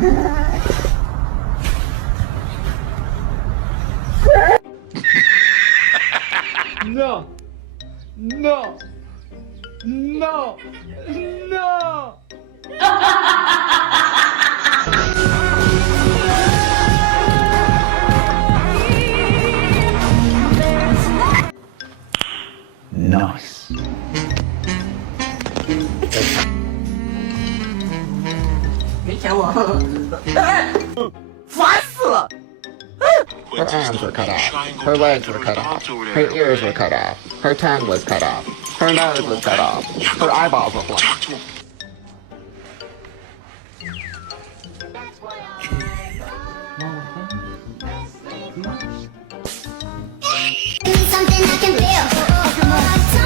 No! No! No! No! Nice. 没钱我，烦死了。 Her arms were cut off. Her legs were cut off. Her ears were cut off. Her tongue was cut off. Her nose was cut off. Her eyeballs were blocked. Something I can feel.